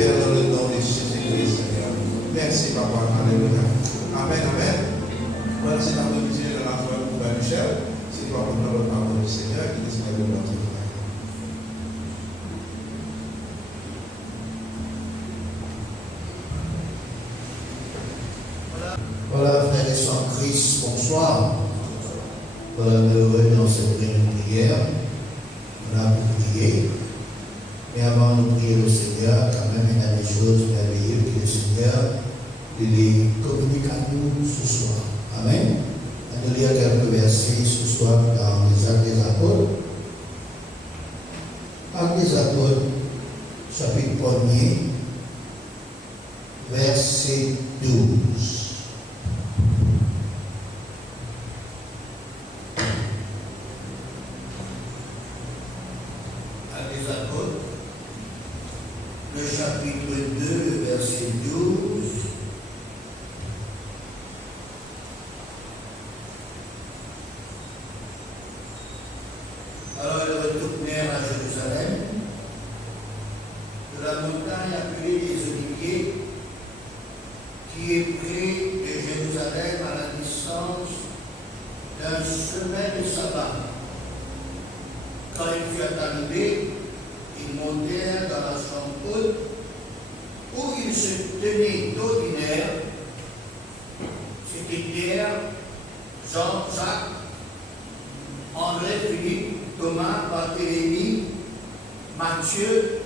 Père, dans le nom de Jésus-Christ, Seigneur. Merci, Papa. Alléluia. Amen, amen. Voilà, c'est la musique de la foi pour Père Michel. C'est toi pour notre parole du Seigneur qui disparaît de notre vie. Voilà, frères et sœurs en Christ, bonsoir. Voilà, heureux dans cette réunion de prière. Voilà, pour prier. Mais avant de prier le Seigneur, quand même, il y a des choses merveilleuses que le Seigneur les communique à nous ce soir. Amen. On va lire quelques versets ce soir dans les Actes des Apôtres. Actes des Apôtres, chapitre 1er, verset 12. Le chapitre 2, verset 12. Alors ils retournèrent à Jérusalem, de la montagne appelée des Oliviers, qui est près de Jérusalem à la distance d'un semaine de sabbat. Quand il fut arrivé, ils montèrent dans la chambre haute où ils se tenaient d'ordinaire. C'était Pierre, Jean, Jacques, André, Philippe, Thomas, Barthélemy, Matthieu,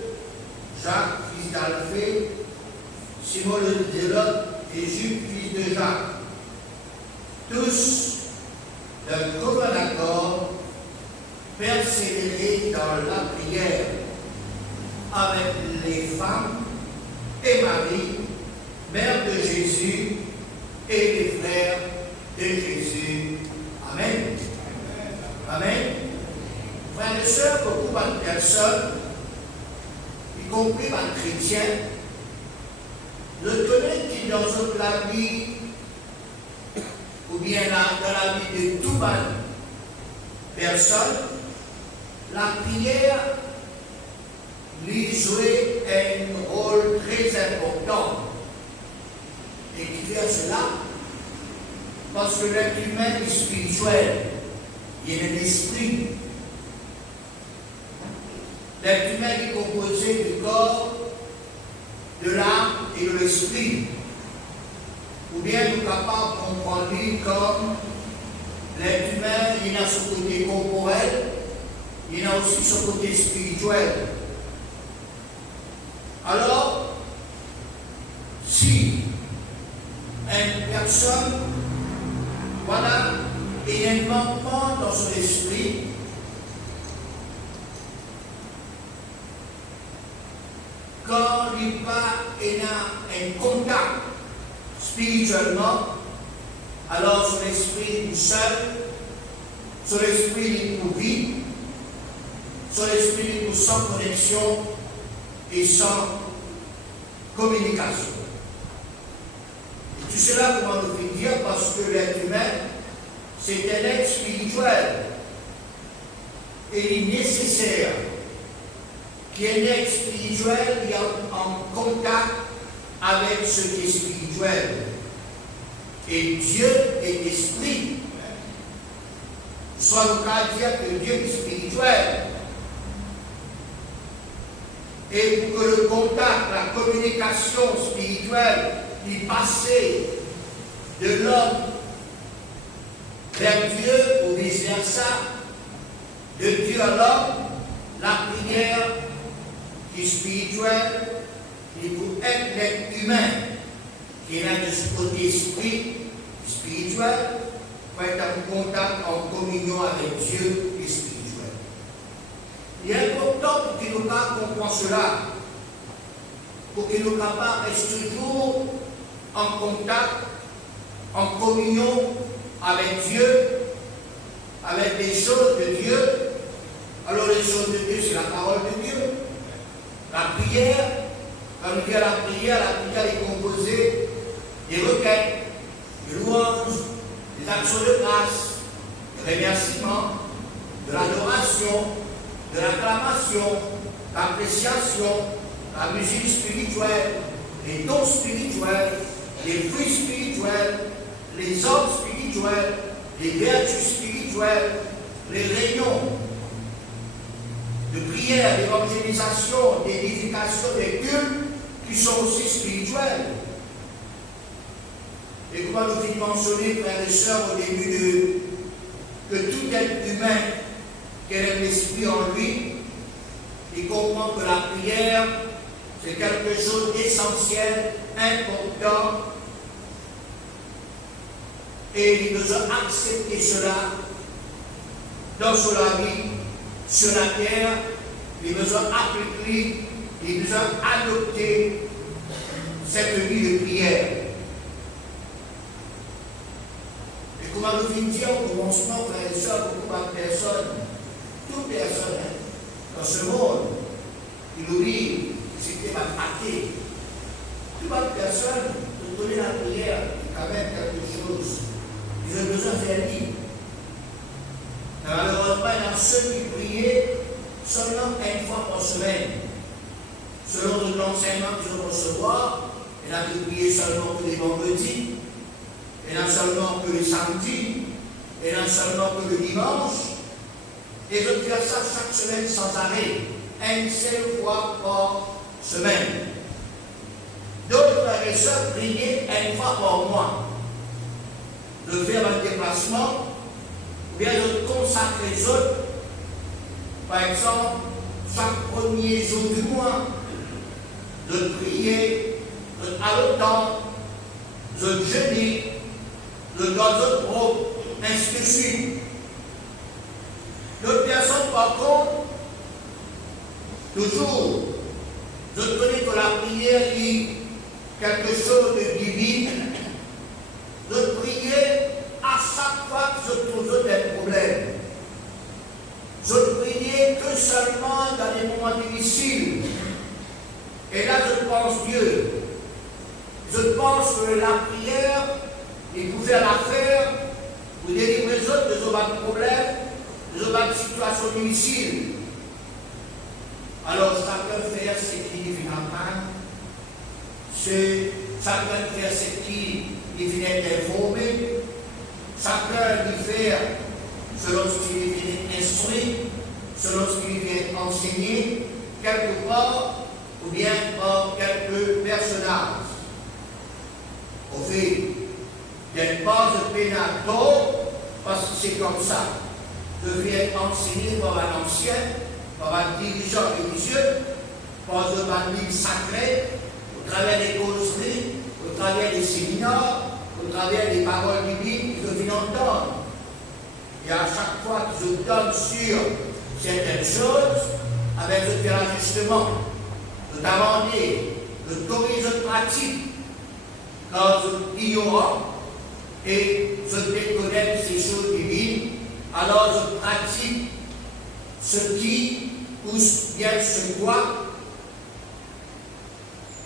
Jacques, fils d'Alphée, Simon le Zélote et Jules, fils de Jacques. Tous d'un commun accord persévérer dans la prière avec les femmes et Marie, mère de Jésus, et les frères de Jésus. Amen. Amen. Frères et sœurs, beaucoup de personnes, y compris les chrétiens, ne connaissent que dans la vie, ou bien dans la vie de toute personne, la prière lui jouait un rôle très important. Et qui fait cela? Parce que l'être humain est spirituel. Il y a un esprit. L'être humain est composé du corps, de l'âme et de l'esprit. Ou bien nous sommes capables de comprendre comme l'être humain, il a son côté corporel, il a aussi son côté spirituel. Alors, si une personne, voilà, il y a un manquement dans son esprit, quand il n'y a pas un contact spirituellement, alors son esprit est seul, son esprit est pour vide, son esprit est sans connexion et sans communication. Et tout cela, comment nous fait dire, parce que l'être humain, c'est un être spirituel. Et il est nécessaire qu'un être spirituel soit en contact avec ce qui est spirituel. Et Dieu est esprit. Soit le cas de dire que Dieu est spirituel. Et pour que le contact, la communication spirituelle y passe de l'homme vers Dieu ou vice-versa, de Dieu à l'homme, la prière qui est spirituelle, il faut être l'être humain qui est là de ce côté esprit spirituel, pour être en contact, en communion avec Dieu et spirituel. Il est important pour que nous comprenions cela, pour que nous restions toujours en contact, en communion avec Dieu, avec les choses de Dieu. Alors les choses de Dieu, c'est la parole de Dieu. La prière, quand on dit la prière est composée des requêtes, des louanges, des actions de grâce, des remerciements, de l'adoration, de l'acclamation, l'appréciation, la musique spirituelle, les dons spirituels, les fruits spirituels, les hommes spirituels, les vertus spirituelles, les réunions de prière, d'évangélisation, d'édification des cultes qui sont aussi spirituels. Et comment nous finissons mentionner, frères et sœurs, au début que tout être humain qui a l'esprit en lui, il comprend que la prière, c'est quelque chose d'essentiel, important, et il besoin d'accepter cela dans son vie, sur la terre, il besoin d'appliquer, il besoin d'adopter cette vie de prière. Et comment nous finissons au commencement, frères et sœurs, beaucoup de personnes, toute personne dans ce monde, qui nous dit c'était ma athée. Toute personne, de donner la prière, c'est quand même quelque chose. Ils ont besoin de faire libre. Malheureusement, il y a ceux qui priaient seulement une fois par semaine. Selon l'enseignement qu'ils vont recevoir, il y en a qui priaient seulement que les vendredis, il y en a seulement que les samedis, il y en a seulement que le dimanche. Et je fais ça chaque semaine sans arrêt, une seule fois par semaine. D'autres frères et sœurs priaient une fois par mois. De faire un déplacement, ou bien de consacrer les autres. Par exemple, chaque premier jour du mois, de prier, à l'automne, de jeûner, de dans d'autres groupes, ainsi de suite. D'autres personnes, par contre, toujours, je connais que la prière est quelque chose de divin, de prier à chaque fois que je trouve des problèmes. Je ne priais que seulement dans les moments difficiles. Et là, je pense Dieu. Je pense que la prière, il faut faire l'affaire pour délivrer les autres de ce problème, de ce situation difficile. Alors, chacun fait ce qui vient en panne. Chacun fait ce qui vient informé. Chacun lui fait selon ce qu'il vient instruire, selon ce qu'il vient enseigner, quelque part, ou bien par quelques personnages. Au fait, il n'y a pas de pénato, parce que c'est comme ça. Je viens enseigner par un ancien, par un dirigeant religieux, par un livre sacré, au travers des causeries, au travers des séminaires, au travers des paroles divines que je viens entendre. Et à chaque fois que je donne sur certaines choses, avec je fais l'ajustement, de t'amender, de corriger de pratique, quand je suis ignorant et je déconnecte ces choses divines, alors je pratique ce qui, ou bien ce quoi,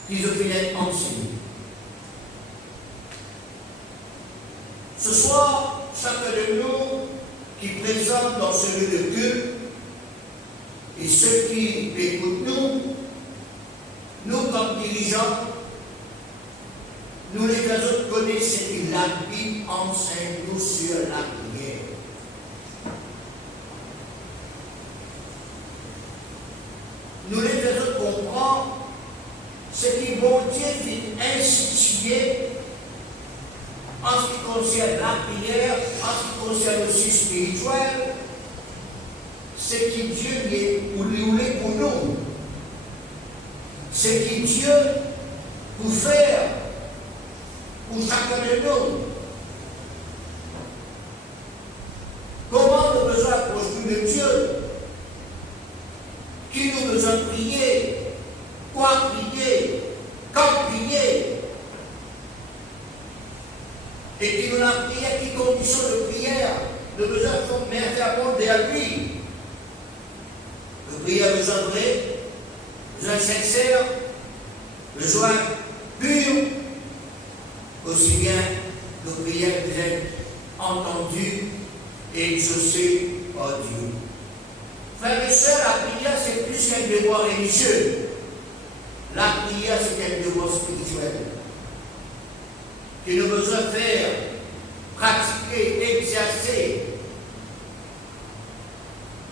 qui je viens enseigner. Ce soir, chacun de nous qui présente dans ce lieu de culte, et ceux qui écoutent nous comme dirigeants, nous les faisons connaître ce que la Bible enseigne nous sur la prière. Nous les faisons comprendre ce qui bon Dieu vient instituer en ce qui concerne la prière, en ce qui concerne aussi spirituel, ce qui Dieu voulait pour nous, ce qui Dieu peut faire pour chacun de nous. Comment nous besoin d'approcher de Dieu? Qui nous besoin de prier? Quoi prier? Quand prier? Et qui nous a prié, qui condition de prière? Nous besoin de faire monter vers lui. Le prière besoin vrai, besoin sincère, besoin pur, aussi bien le prière qui est entendue et exaucée par Dieu. Frères et sœurs, la prière c'est plus qu'un devoir religieux. prière, c'est un devoir spirituel que nous devons faire, pratiquer, exercer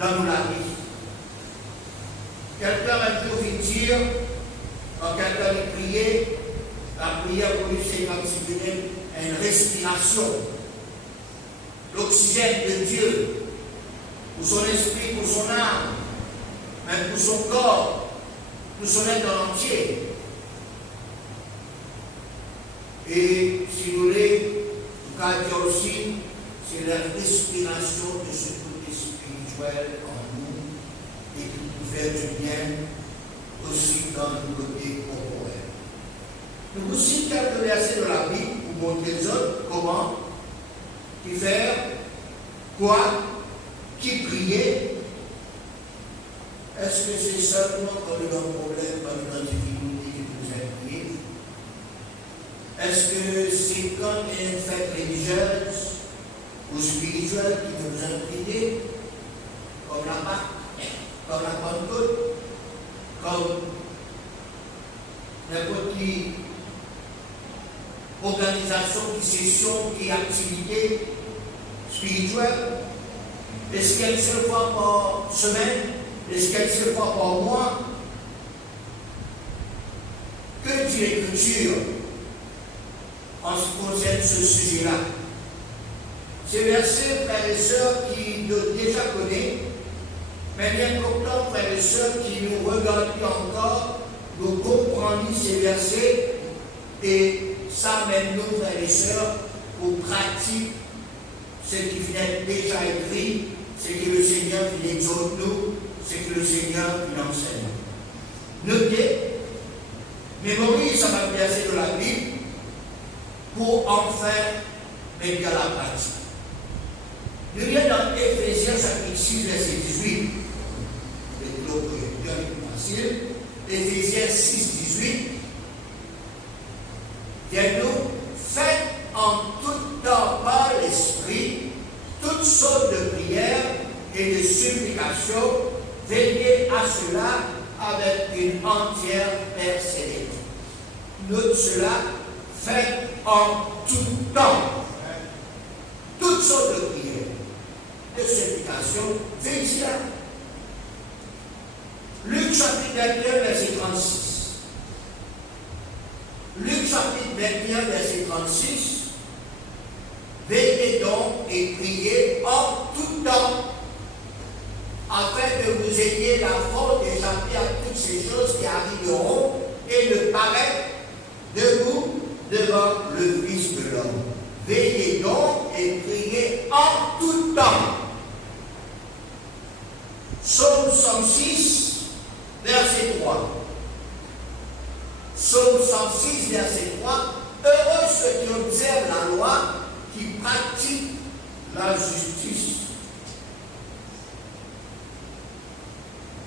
dans nos vie. Quelqu'un un jour vient dire, quand quelqu'un lui priait, la prière pour lui c'est comme si c'était une respiration. L'oxygène de Dieu, pour son esprit, pour son âme, même pour son corps, pour son être en entier. Et si vous voulez, vous pouvez dire aussi, c'est la respiration de ce côté spirituel en nous et qui nous fait du bien aussi dans le côté corporel. Nous vous citons quelques versets de la Bible pour montrer aux autres comment, qui faire, quoi, qui prier. Est-ce que c'est seulement quand nous avons un problème, quand nous avons une difficulté que nous allons prier? Est-ce que c'est quand il y a une fête religieuse ou spirituelle qui nous a prié, comme la Pâque, comme la Pentecôte, comme n'importe quelle organisation, qui session, qui activité spirituelle? Est-ce qu'elle se fait par semaine? Est-ce qu'elle se fait par mois? Que dit l'Écriture en ce qui concerne ce sujet-là? Ces versets, frères et sœurs, qui nous déjà connaissent, mais bien important, frères et sœurs, qui nous regardent encore, nous comprenons ces versets, et ça mène nous, frères et sœurs, pour pratiquer ce qui vient déjà écrit, ce que le Seigneur nous exhorte nous, ce que le Seigneur nous enseigne. Notez, mémorisez ça va verset de la Bible pour enfin mettre à la pratique. Nous lisons dans Éphésiens chapitre 6, verset 18. Le projecteur est plus facile. Éphésiens 6, 18. Dites-nous, faites en tout temps par l'Esprit toutes sortes de prières et de supplications, veillez à cela avec une entière persévérance. Note cela, faites en tout temps toutes sortes de prières, de supplications, veillez à cela. Luc chapitre 21, verset 36. Luc chapitre 21, verset 36. Veillez donc et priez en tout temps, afin que vous ayez la force d'échapper à toutes ces choses qui arriveront et de paraître debout devant le Fils de l'homme. Veillez donc et priez en tout temps. Psaume 106, verset 3. Psaume 106, verset 3. Heureux ceux qui observent la loi, qui pratiquent la justice.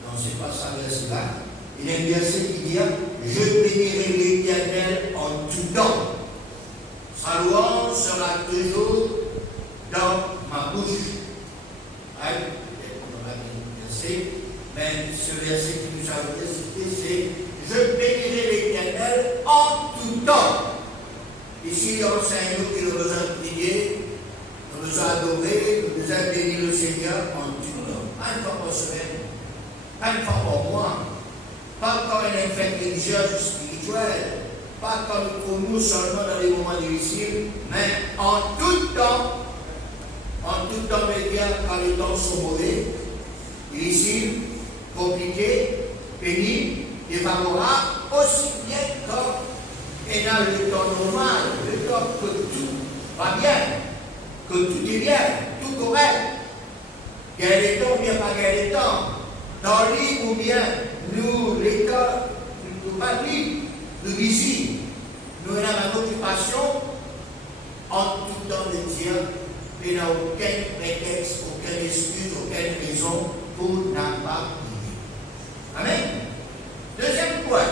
Dans ce passage-là, il y a un verset qui dit « Je bénirai l'Éternel en tout temps. Sa louange sera toujours dans ma bouche. » Mais ce verset qui nous a été cité, c'est « Je bénirai l'Éternel en tout temps. » Ici, il enseigne nous qu'il a besoin de prier, nous besoin d'adorer, nous besoin de bénir le Seigneur en tout temps. Pas une fois par semaine, pas une fois par mois, pas quand il y a une fête religieuse ou spirituelle, pas comme pour nous seulement dans les moments difficiles, mais en tout temps, médias quand les temps sont mauvais, difficiles, compliqués, pénibles, défavorables, aussi bien comme et dans le temps normal, le temps que tout va bien, que tout est bien, tout correct. Quel est le temps ou bien pas quel est le temps? Dans l'île ou bien nous, les temps, nous pas libres, nous ici, nous avons une occupation en tout temps de Dieu, mais il n'y a aucun prétexte, aucune excuse, aucune raison pour ne pas prier. Amen. Deuxième point.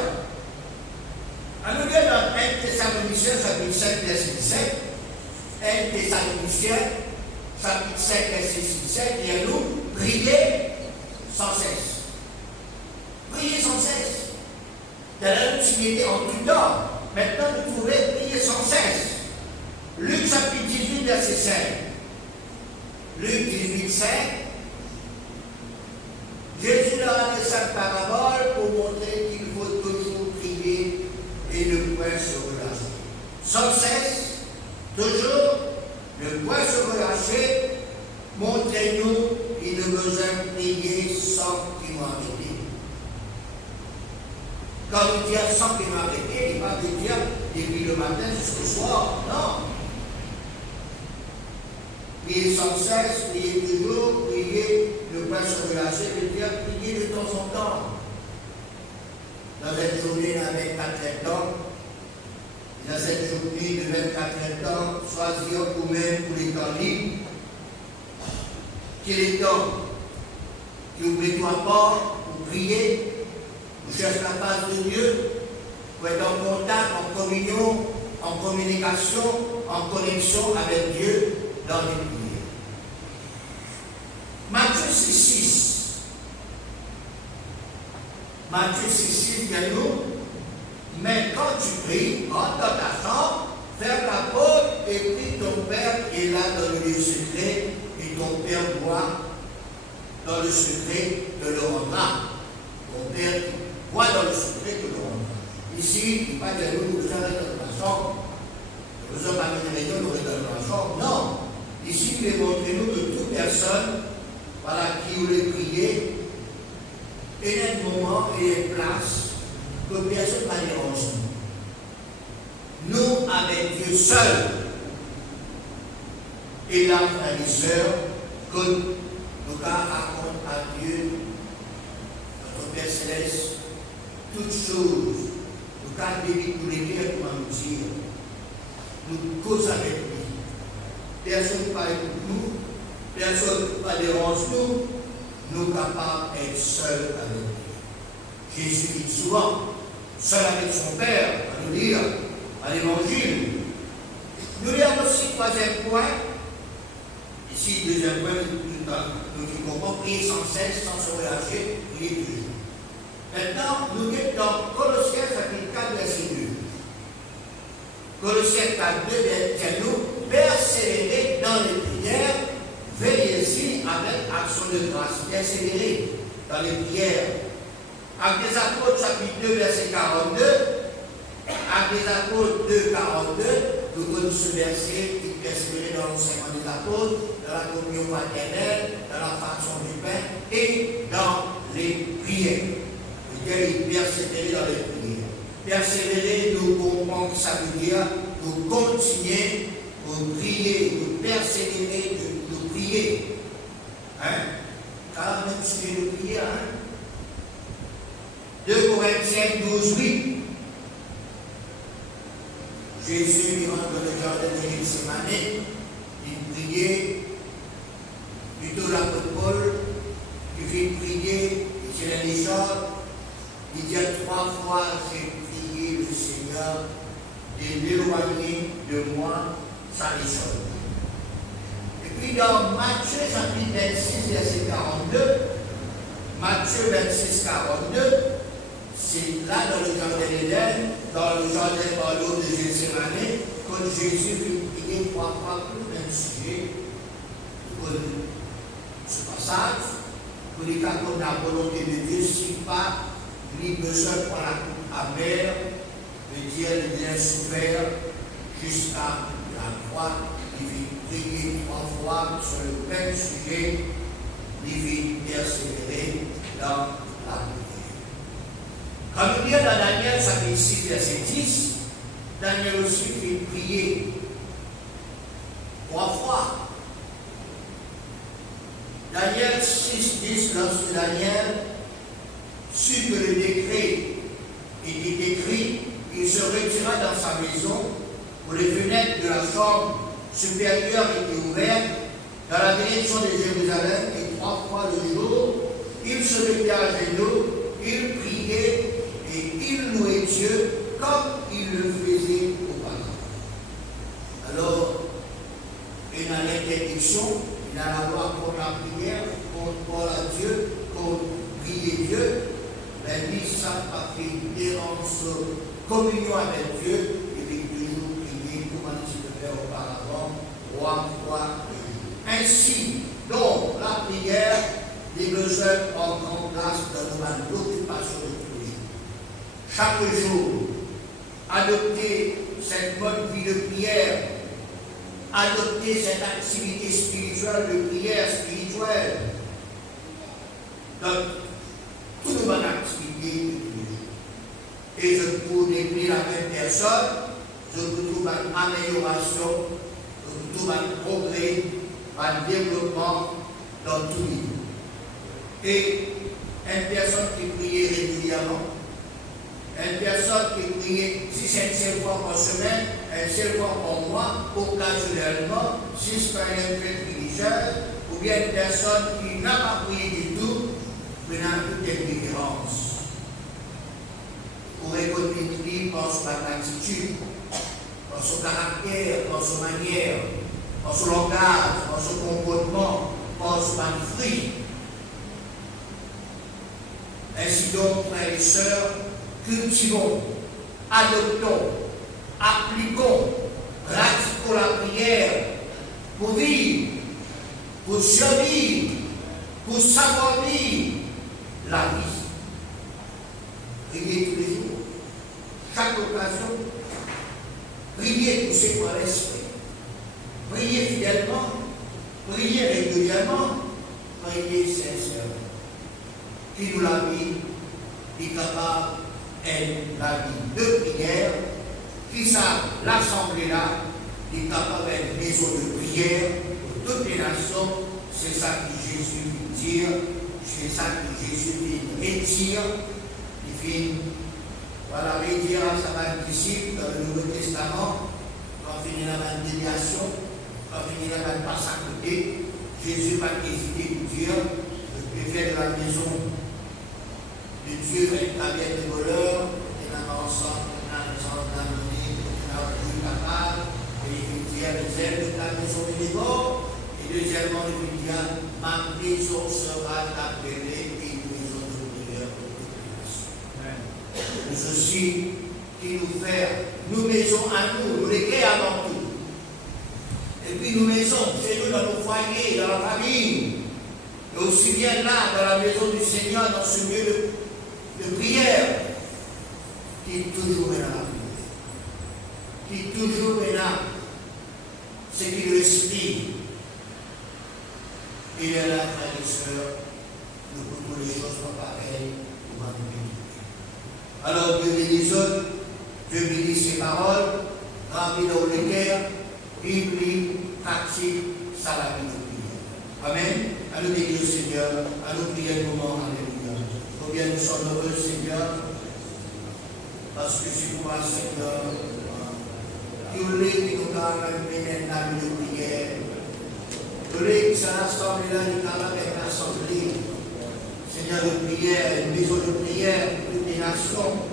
À nous lire dans 1 Thessaloniciens, chapitre 5, verset 17. 1 Thessaloniciens, chapitre 5, verset 17. Il y a nous, priez sans cesse. Priez sans cesse. dans l'intimité en tout temps. Maintenant, vous pouvez prier sans cesse. Luc chapitre 18, verset 5. Luc 18, 5. Jésus leur a fait cette parabole pour montrer qu'il faut toujours prier et ne point se relâcher. Sans cesse, toujours, ne point se relâcher. Montrez-nous qu'il ne besoin de prier sans qu'il m'arrête. Quand nous disons sans qu'il m'arrête, il n'est pas de dire depuis le matin jusqu'au soir. Non. Priez sans cesse, priez toujours, priez, ne pas se relâcher, veut dire prier de temps en temps. Dans cette journée, il y a 24 temps. Dans cette journée de 24 temps, choisir vous-même pour les temps libres. Quel est le temps qui oublie toi pas pour prier, pour chercher la face de Dieu, pour être en contact, en communion, en communication, en connexion avec Dieu dans les prières. Matthieu 6. Matthieu 6 dit à nous, mais quand tu pries, rentre dans ta chambre, ferme la porte et prie ton Père qui est là dans le lieu secret, et ton Père voit dans le secret de le rendra. Ton Père voit dans le secret de le rendra. Ici, il n'est pas que nous besoin d'être dans la chambre. Nous besoin pas de réunion, nous restons dans la chambre. Non. Ici, il est montré-nous que toute personne voilà, qui voulait prier, et un moment et une place que personne ne va déranger. Nous, avec Dieu seul, et là, frères et sœurs, que nous racontons à Dieu, notre Père Céleste, toutes choses, nous avons des pour lesquelles comment nous dire, nous causons avec lui. Personne ne parle pour nous, personne ne va déranger nous, nous sommes capables d'être seuls avec lui. Jésus dit souvent, seul avec son Père, à nous dire, à l'Évangile. Nous lisons aussi troisième point. Ici, deuxième point, nous comprenons prier sans cesse, sans se relâcher, prier toujours. Maintenant, nous sommes dans Colossiens chapitre 4, verset 2. Colossiens 4, 2, verset 2, persévérer dans les prières, veillez-y avec action de grâce. Persévérer dans les prières. Actes des Apôtres, chapitre 2, verset 42. Actes des Apôtres 2, 42. Nous connaissons ce verset qui persévérer dans l'enseignement des apôtres, dans la communion fraternelle, dans la fraction du pain et dans les prières. Il persévérer dans les prières. Persévérer, nous comprenons que ça veut dire nous continuer, nous prier, nous persévérer, nous prier. Hein? Car même si nous prions, hein? 2 Corinthiens 12, 8. Jésus, il rentre dans le jardin de Gethsémani, il priait, plutôt l'apôtre Paul, il fait prier, il tient les choses, il dit 3 fois, j'ai prié le Seigneur de l'éloigner de moi, sa échelle. Et puis dans Matthieu chapitre 26, verset 42, Matthieu 26, 42, c'est là dans le jardin d'Éden, dans le jardin par l'eau de Gethsémani, quand Jésus fait prier 3 fois pour le même sujet, pour ce passage, pour les cas comme la volonté de Dieu, si pas lui besoin pour la coupe amère, veut dire le bien souffert jusqu'à la croix, il fait prier 3 fois sur le même sujet, il fait persévérer dans la prière. Quand nous lisons dans Daniel chapitre 6, verset 10, Daniel aussi fait prier 3 fois. Daniel 6, 10, lorsque Daniel sut que le décret était écrit, il se retira dans sa maison où les fenêtres de la chambre supérieure étaient ouvertes dans la direction de Jérusalem et 3 fois le jour, il se mettait à genoux, il priait et il louait Dieu comme il le faisait auparavant. Alors, il a l'interdiction, il a la loi contre la prière, contre à Dieu, contre prier Dieu. mais lui, ça a fait une différence, communion avec Dieu, et puis toujours prier, comme on dit de faire auparavant, 3 fois. Ainsi, donc, la prière, les besoins en grande place dans nos occupations de tous les jours. Chaque jour, adopter cette bonne vie de prière, adopter cette activité spirituelle de prière spirituelle dans toutes nos activités de tous les jours. Et je peux décrire la même personne, je peux trouver une amélioration, je peux trouver un progrès, un développement dans tout niveau. Et une personne qui prie régulièrement, une personne qui prie, si c'est une seule fois par semaine, une seule fois par mois, occasionnellement, si c'est un fête religieuse, ou bien une personne qui n'a pas prié du tout, mais n'a toute une différence. Pour reconnaître par son attitude, par son caractère, par son manière, par son langage, par son comportement, par son fruit. Ainsi donc, frères et sœurs, cultivons, adoptons, appliquons, pratiquons la prière pour vivre, pour survivre, pour savoir vivre la vie. Priez tous les jours, chaque occasion, priez poussé par l'esprit, priez fidèlement, priez régulièrement, priez sincèrement. Qui nous l'a vie est capable est la vie de prière, qui ça, l'assemblée là, est capable d'être une maison de prière pour toutes les nations. C'est ça que Jésus veut dire, c'est ça que Jésus veut rétire. Il fait, voilà, rétire à sa disciple dans le Nouveau Testament, quand finit la déviation, quand finit la passe à côté, Jésus va hésiter pour dire, je peux faire de la maison de Dieu avec la vie des voleurs, et dans l'ensemble, dans les gens d'amener, dans le Dieu capable, et il dit à deuxième de la maison de dévore, et deuxièmement, il dit ma maison sera appelée une maison de prière pour toutes les nations. Ceci qui nous fait, nous maisons à nous les créons avant tout. Et puis nous maisons chez nous dans nos foyers, dans la famille, et aussi bien là, dans la maison du Seigneur, dans ce lieu de prière, qui toujours est là, qui toujours est là, c'est qui l'esprit. Il est là, frères et sœurs, nous pouvons les choses pas pareilles pour nous. Alors Dieu bénisse, Dieu bénisse ses paroles, remplis dans le cœur, Bible, pratique, ça la vie de prière. Amen. À nous bénir, Seigneur, à nous prier le moment, alléluia. Combien nous sommes heureux, Seigneur, parce que c'est pour moi, Seigneur, qui voulait que nous avons une âme de prière. Vous voulez que ça l'assemblée là, nous avons une assemblée, Seigneur, de prière, une maison de prière pour toutes les nations.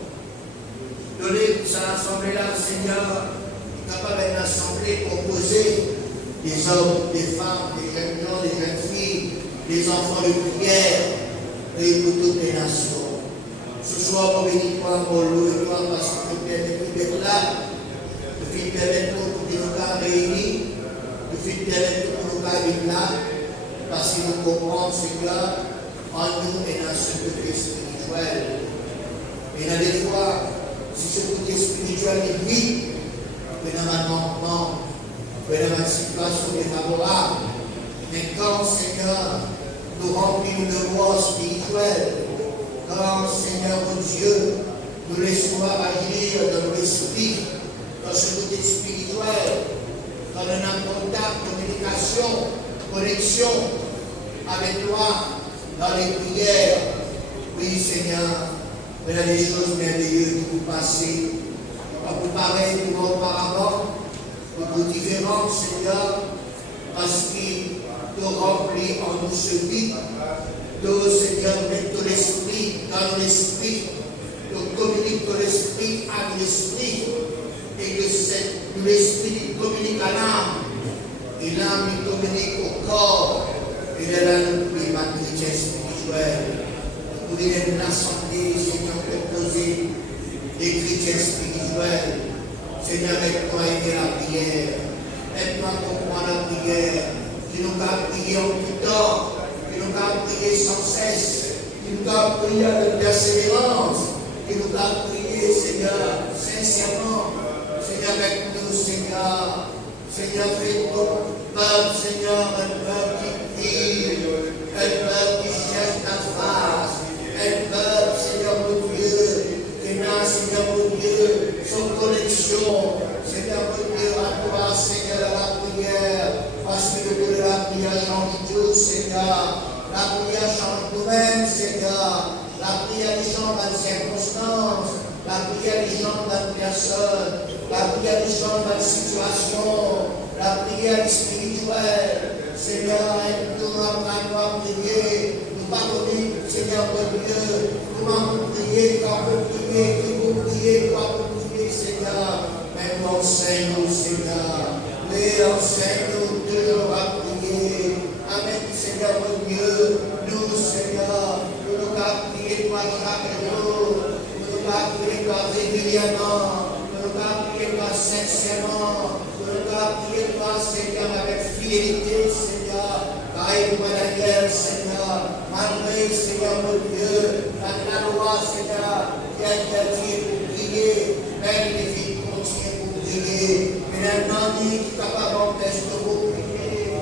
Vous voulez que ça l'assemblée là, Seigneur, nous avons une assemblée composée des hommes, des femmes, des jeunes gens, des jeunes filles, des enfants de prière, et pour toutes les nations. Ce soir, mon béni-toi, mon loué-toi, parce que tu permets d'être là, tu permets pour que nous soyons réunis, tu permets pour que nous soyons là, parce que nous comprenons, Seigneur, en nous et dans ce côté spirituel. Et dans des fois, si ce côté spirituel est vide, que dans un manquement, que dans une situation défavorable, mais quand, Seigneur, nous remplissons de voix spirituelle, quand, Seigneur mon Dieu, nous laissons agir dans l'esprit, dans ce côté spirituel, quand on a contact, communication, connexion avec toi, dans les prières. Oui, Seigneur, il y a des choses merveilleuses qui vous passez. Pas vous pareil pour auparavant, pour vous différents, Seigneur, parce qu'il te remplit en nous ce vide. Nous, Seigneur, mets ton esprit dans l'esprit, nous communique ton esprit à l'esprit, et que l'esprit communique à l'âme, et l'âme communique au corps, et de là nous prions ma chrétienne spirituelle. nous venons l'assemblée, Seigneur, composée des chrétiens spirituels. Seigneur, aide-moi à aimer la prière. Aide-moi à comprendre la prière. Qui nous a prié en tout temps. Qui nous a prié sans cesse. Qui nous a prié avec persévérance. Qui nous a prié, Seigneur, sincèrement. Seigneur, avec nous, Seigneur. Seigneur, fais ton peuple, Seigneur, un peuple qui prie, un peuple qui cherche ta face, un peuple, Seigneur mon Dieu, qui n'a, Seigneur mon Dieu, son connexion, Seigneur mon Dieu, à toi, Seigneur, à la prière, parce que le Dieu de la prière change tout, Seigneur. La prière change nous-mêmes, Seigneur. La prière change dans les circonstances. La prière change dans les personnes. La prière change dans les situations. La prière spirituelle. Seigneur, aide-nous à prier. Nous pardonnons, Seigneur mon Dieu. Nous allons prier, quand vous priez, que vous priez, quand vous priez, Seigneur. Mais nous enseigne-nous, Seigneur. Mais enseigne-nous toujours à prier. Amen, Seigneur mon Dieu. Nous, Seigneur, nous nous prier toi chaque jour. Nous nous prier toi régulièrement. Nous nous prier toi sincèrement. Nous nous prier toi, Seigneur, avec fidélité, Seigneur. Aide-moi derrière, Seigneur. Malgré, Seigneur mon Dieu, la loi, Seigneur, qui a interdit pour prier, mais il est continuer pour prier. Mais un ami qui est capable d'empêcher de vous prier.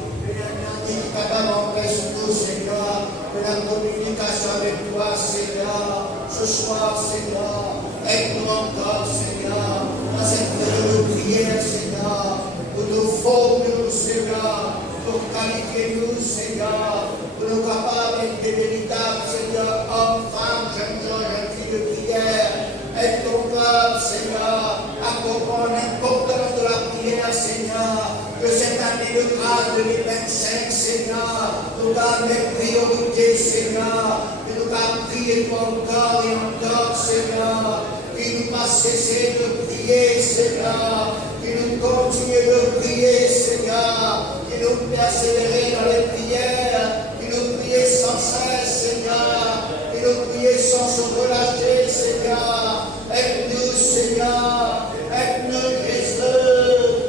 Qui est capable d'empêcher nous, Seigneur, de la communication avec toi, Seigneur. Ce soir, Seigneur, aide-nous encore, Seigneur, dans cette période de prière, Seigneur, pour nous former, Seigneur, pour qualifier nous, Seigneur, pour nous capables d'être des véritables, Seigneur, hommes, femmes, jeunes gens, jeunes filles de prière. Aide ton peuple, Seigneur, à comprendre l'importance de la prière, Seigneur, que cette année de grâce 2025, Seigneur, nous donne des priorités, Seigneur, que nous allons prier encore et encore, Seigneur, que nous pas cesser de prier, Seigneur, que nous continuons de prier, Seigneur, que nous persévérer dans les prières, que nous prions sans cesse, Seigneur, que nous prions sans se relâcher, Seigneur. Aide-nous, Seigneur, aide-nous, Jésus,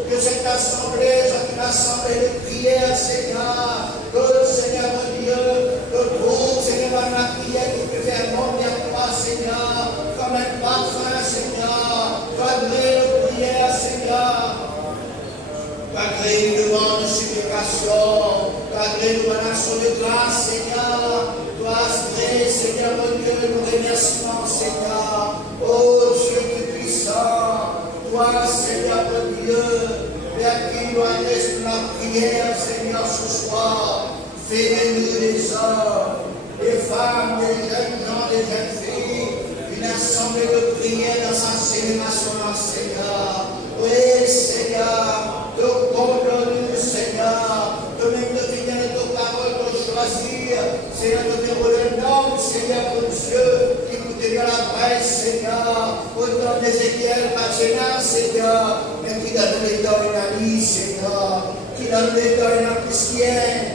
que cette assemblée soit une assemblée de prière, Seigneur, que, Seigneur mon Dieu, le groupe, Seigneur, dans la prière qui peut faire monter à toi, Seigneur, comme un parfum, Seigneur, malgré nos prières, Seigneur, malgré une demande de supplication, malgré une action de grâce, Seigneur, toi, Seigneur mon Dieu, nous remercions, Seigneur. Oh Dieu tout-puissant, toi, Seigneur mon Dieu, vers qui nous adresse la prière, Seigneur, ce soir. Fais-nous des hommes, des femmes, des jeunes gens, des jeunes filles, une assemblée de prière dans sa célébration, Seigneur. Oui, Seigneur, te condamne-nous, Seigneur, de même de venir de tes paroles pour choisir, Seigneur, de dérouler le nom, Seigneur, mon Dieu, qui vous tenir la presse, Seigneur, autant d'Ézéchiel, Pachena, Seigneur, mais qui donne les dons et la vie, Seigneur, qui donne les dons et la chrétienne,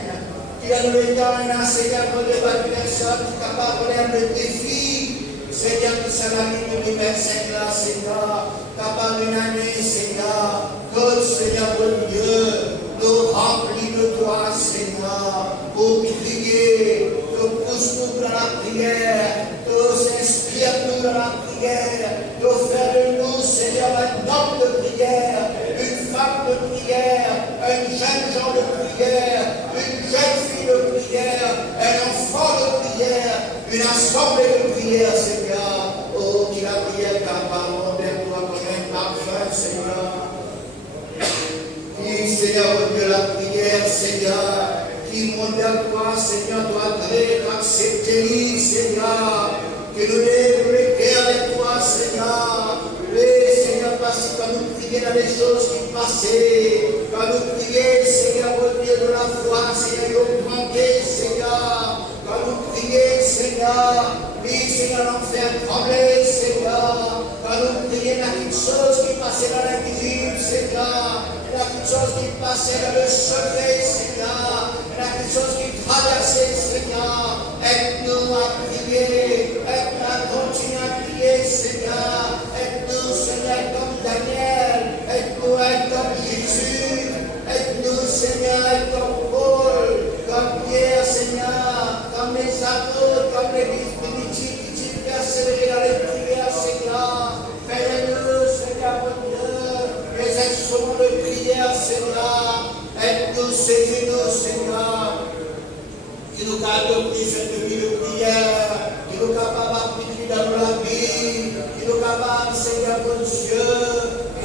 qui donne les dons et la, Seigneur, pour les bonnes personnes qui sont capables de faire le défi, Seigneur, tout ça la vie de 2025 là, Seigneur, capable une année, Seigneur, que, Seigneur, mon Dieu, nous remplis de toi, Seigneur, pour prier, que pousse-nous dans la prière, que s'inspire-nous dans la prière, que faire de nous, Seigneur, un homme de prière, une femme de prière, un jeune gens de prière, une jeune fille de prière, un enfant de prière, une assemblée de prière, Seigneur. Oh, qui la prière capable vers toi comme un parfum, Seigneur. Qui, Seigneur, de la prière, Seigneur, qui monte vers toi, Seigneur, doit accepter, Seigneur, que nous lèvons les cœurs avec toi, Seigneur. Oui, Seigneur, parce que quand nous prions dans les choses qui passaient, quand nous prions, Seigneur, au Dieu de la foi, Seigneur, nous manquons, Seigneur, quand nous prions, Seigneur, oui, Seigneur, nous fait trembler, Seigneur, quand nous prions dans quelque chose qui passait dans l'invisible, Seigneur, dans quelque chose qui passait dans le secret, Seigneur, dans quelque chose qui traversait, Seigneur, aide-nous à prier, Seigneur. Aide-nous, saisis-nous, Seigneur. Qui nous a adopté cette vie de prière, qui nous capable d'appliquer dans la vie, qui nous capable, Seigneur, mon Dieu,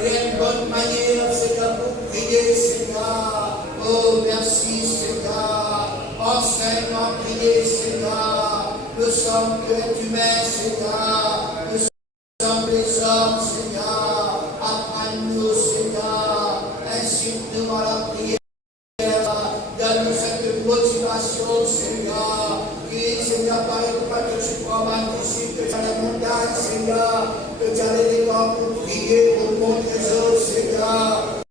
et une bonne manière, Seigneur, pour prier, Seigneur. Oh, merci, Seigneur. Enseigne-moi à prier, Seigneur. Nous sommes que êtres humains, Seigneur. Nous sommes les hommes, Seigneur. Apprends-nous, Seigneur. Incite-nous à la prière. Donne-nous cette motivation, Seigneur. Qui, Seigneur, paraît pas que tu crois mal ici, que tu as la montagne, Seigneur. Que tu as les corps pour prier, pour montrer les autres, Seigneur.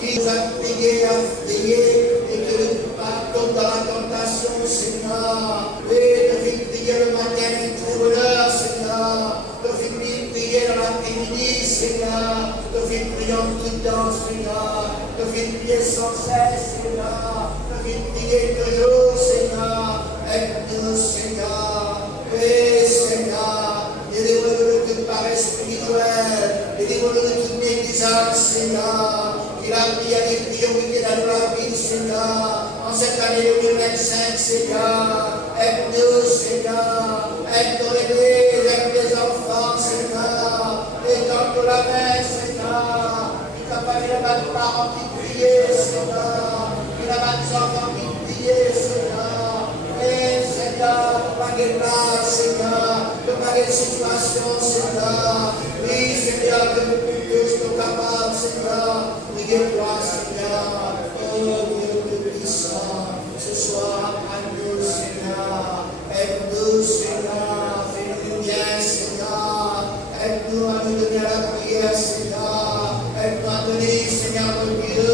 Qui nous a prié à prier et que nous partons dans la tentation, Seigneur. Et de faire prier le matin, une bonheur, Seigneur. De faire prier dans l'après-midi, Seigneur. De faire prier en tout temps, Seigneur. De faire prier sans cesse, Seigneur. De faire prier toujours, Seigneur. Aide-nous, Seigneur. Et Seigneur, délivre-nous de toute paresse spirituelle. Délivre-nous de toute négligence, Seigneur. Qu'il a prié des priorités dans la vie, Seigneur. En cette année 2025, Seigneur. Aide-nous, Seigneur. Aide-nous aide les enfants, Seigneur. Étends-nous la main, Seigneur. Il t'a pas mis la de parents qui priaient, Seigneur. Il a pas des enfants qui priaient, Seigneur. Et Seigneur, pas de place, Seigneur. Pas de situation, Seigneur. Oui, Seigneur, que nous puissions nous capables, Seigneur. Priez-toi, Seigneur. Oh Dieu puissant, ce soir, à nous, Seigneur. Aide-nous, Seigneur. Fais-nous bien, Seigneur. Aide-nous à nous donner la prière, Seigneur. Aide-nous à donner, Seigneur, mon Dieu,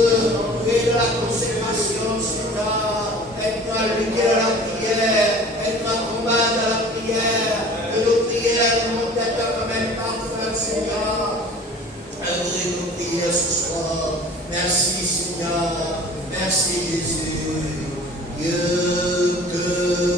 de la consécration, Seigneur. Aide-nous à lutter dans la prière. Aide-nous à combattre dans la prière. Que nos prières nous montent comme un parfum, Seigneur. Aide-nous nos prières ce soir. Merci, Seigneur. Merci, Jésus. Dieu que